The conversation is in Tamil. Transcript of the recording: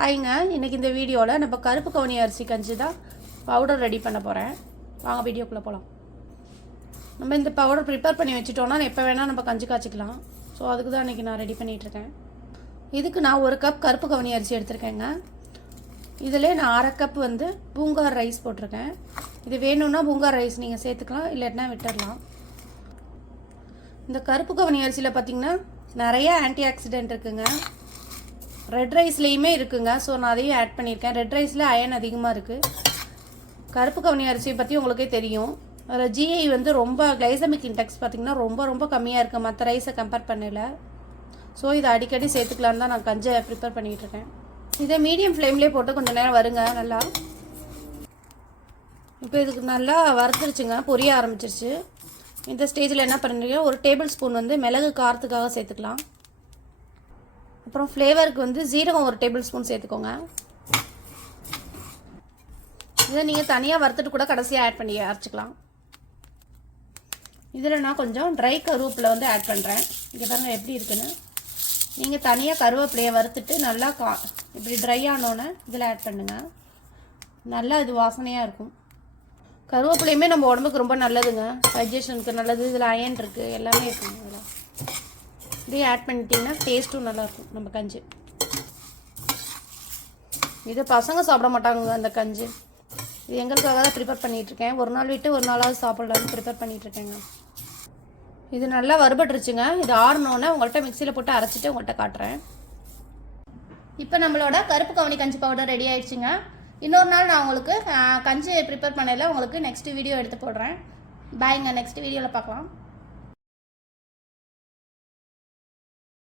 ஹாய்ங்க, இன்றைக்கி இந்த வீடியோவில் நம்ம கருப்பு கவுனி அரிசி கஞ்சி தான் பவுடர் ரெடி பண்ண போகிறேன். வாங்க வீடியோக்குள்ளே போகலாம். நம்ம இந்த பவுடர் ப்ரிப்பேர் பண்ணி வச்சுட்டோன்னா எப்போ வேணால் நம்ம கஞ்சி காய்ச்சிக்கலாம். ஸோ அதுக்கு தான் இன்றைக்கி நான் ரெடி பண்ணிகிட்ருக்கேன். இதுக்கு நான் 1 கப் கருப்பு கவுனி அரிசி எடுத்திருக்கேங்க. இதிலே நான் 1/2 கப் பூங்கார் ரைஸ் போட்டிருக்கேன். இது வேணும்னா பூங்கார் ரைஸ் நீங்கள் சேர்த்துக்கலாம், இல்லைன்னா விட்டுடலாம். இந்த கருப்பு கவுனி அரிசியில் பார்த்திங்கன்னா நிறைய ஆன்டி ஆக்சிடென்ட் இருக்குங்க. ரெட் ரைஸ்லேயுமே இருக்குங்க. ஸோ நான் அதையும் ஆட் பண்ணியிருக்கேன். ரெட் ரைஸில் அயன் அதிகமாக இருக்குது. கருப்பு கவுனி அரிசியை பற்றி உங்களுக்கே தெரியும். அதில் ஜிஐ ரொம்ப கிளைசமிக் இன்டெக்ஸ் பார்த்திங்கன்னா ரொம்ப கம்மியாக இருக்குது மற்ற ரைஸை கம்பேர் பண்ணல. ஸோ இதை அடிக்கடி சேர்த்துக்கலான்னு தான் நான் கஞ்சை ப்ரிப்பேர் பண்ணிகிட்ருக்கேன். இதை மீடியம் ஃப்ளேம்லேயே போட்டு கொஞ்சம் நேரம் வருங்க. நல்லா இப்போ இதுக்கு நல்லா வறுத்துருச்சுங்க, பொரிய ஆரம்பிச்சிருச்சு. இந்த ஸ்டேஜில் என்ன பண்ணுறீங்க, 1 டேபிள் ஸ்பூன் மிளகு காரத்துக்காக சேர்த்துக்கலாம். அப்புறம் ஃப்ளேவருக்கு ஜீரகம் 1 டேபிள் ஸ்பூன் சேர்த்துக்கோங்க. இதை நீங்கள் தனியாக வறுத்துட்டு கூட கடைசியாக ஆட் பண்ணி அரைச்சிக்கலாம். இதில் நான் கொஞ்சம் ட்ரை கருவேப்பிலை ஆட் பண்ணுறேன். இங்கே பாருங்கள் எப்படி இருக்குன்னு. நீங்கள் தனியாக கருவேப்பிலையை வறுத்துட்டு நல்லா இப்படி ட்ரை ஆனோன்னே இதில் ஆட் பண்ணுங்கள். நல்லா இது வாசனையாக இருக்கும். கருவேப்பிலையுமே நம்ம உடம்புக்கு ரொம்ப நல்லதுங்க, டைஜஷனுக்கு நல்லது. இதில் அயன் இருக்குது, எல்லாமே இருக்குங்க. இதெல்லாம் இதையும் ஆட் பண்ணிட்டீங்கன்னா டேஸ்ட்டும் நல்லாயிருக்கும் நம்ம கஞ்சி. இதை பசங்க சாப்பிட மாட்டாங்க அந்த கஞ்சி. இது எங்களுக்காக தான் ப்ரிப்பேர் பண்ணிகிட்ருக்கேன். ஒரு நாள் விட்டு ஒரு நாளாவது சாப்பிட்லான்னு ப்ரிப்பேர் பண்ணிகிட்ருக்கேங்க. இது நல்லா வறுபட்டுருச்சுங்க. இது ஆறணுன்னே உங்கள்கிட்ட மிக்சியில் போட்டு அரைச்சிட்டு உங்கள்கிட்ட காட்டுறேன். இப்போ நம்மளோட கருப்பு கவுனி கஞ்சி பவுடர் ரெடி ஆயிடுச்சுங்க. இன்னொரு நாள் நான் உங்களுக்கு கஞ்சி ப்ரிப்பேர் பண்ணல உங்களுக்கு நெக்ஸ்ட் வீடியோ எடுத்து போடுறேன். பாய்ங்க, நெக்ஸ்ட் வீடியோவில் பார்க்கலாம்.